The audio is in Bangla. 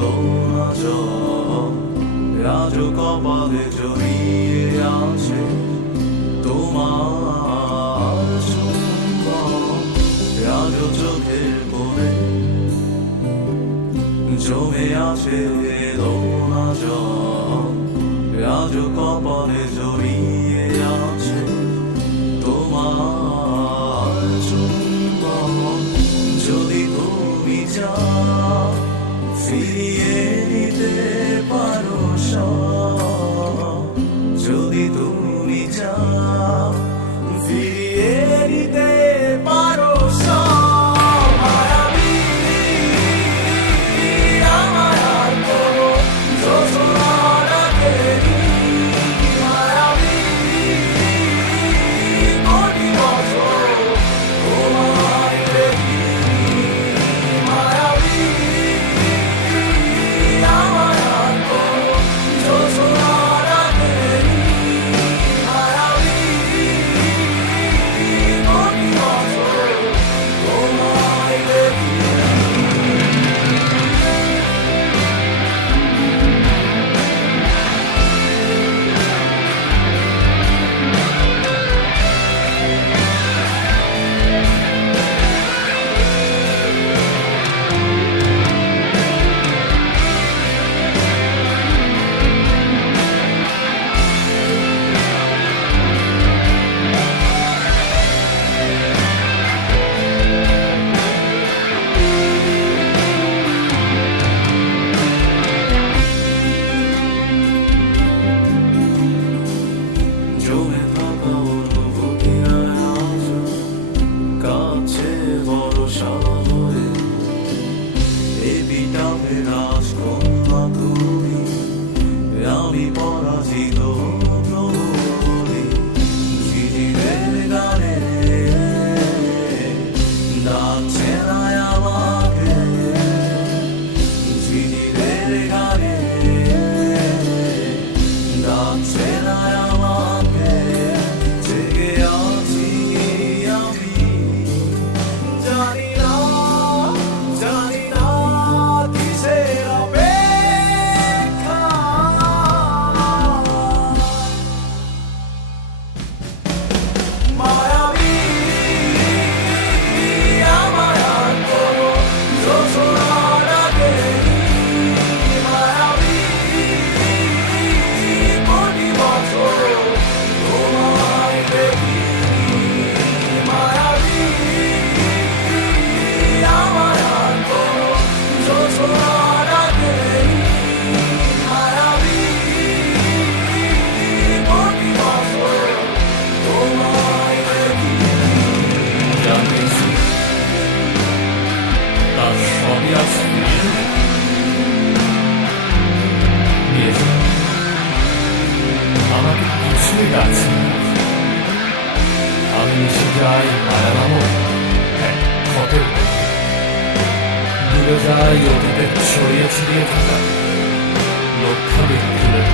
দোলাচল আজ কপালে জড়িয়ে আছে তোমার চুম্বন আজ চোখের কোণে জমে আছে দোলাচল আজ কপালে জড়িয়ে আছে তোমার চুম্বন যদি তুমি চাও ফিরিয়ে নিতে পারো সব যদি তুমি চাও ফিরিয়ে নিতে পারো সব মায়াবী আমার আর কোনো যোজনা লাগেনি মায়াবী কোটি বছর তোমায় দেখিনি মায়াবী আমার আর কোনো যোজনা লাগেনি মায়াবী কোটি বছর তোমায় দেখিনি জমে থাকা অনুভূতি আজ কাছে ভরসা হয়ে এপিটাপে রাজকন্যা তুমি আমি পরাজিত প্রহরী ঝিঝিরের গানে ডাকছে না আমাকে ঝিঝিরের গানে ডাকছে না আমাকে জেগে আছি আমি জানি না কিসের অপেক্ষা মায়াবী আমার আর কোনো যোজনা লাগেনি মায়াবী কোটি বছর তোমায় দেখিনি মায়াবী আমার আর কোনো যোজনা লাগেনি মায়াবী কোটি বছর তোমায় দেখিনি জানিয়েছি তার সবই আজ নিয়েছে আমাকে কিছুই ডাকছে না। আমি মিশে যাই মায়া নামক এক ক্ষতের মধ্যে। ডুবে যাই অতীতের ছড়িয়ে ছিটিয়ে থাকা লক্ষাধিক ফুলের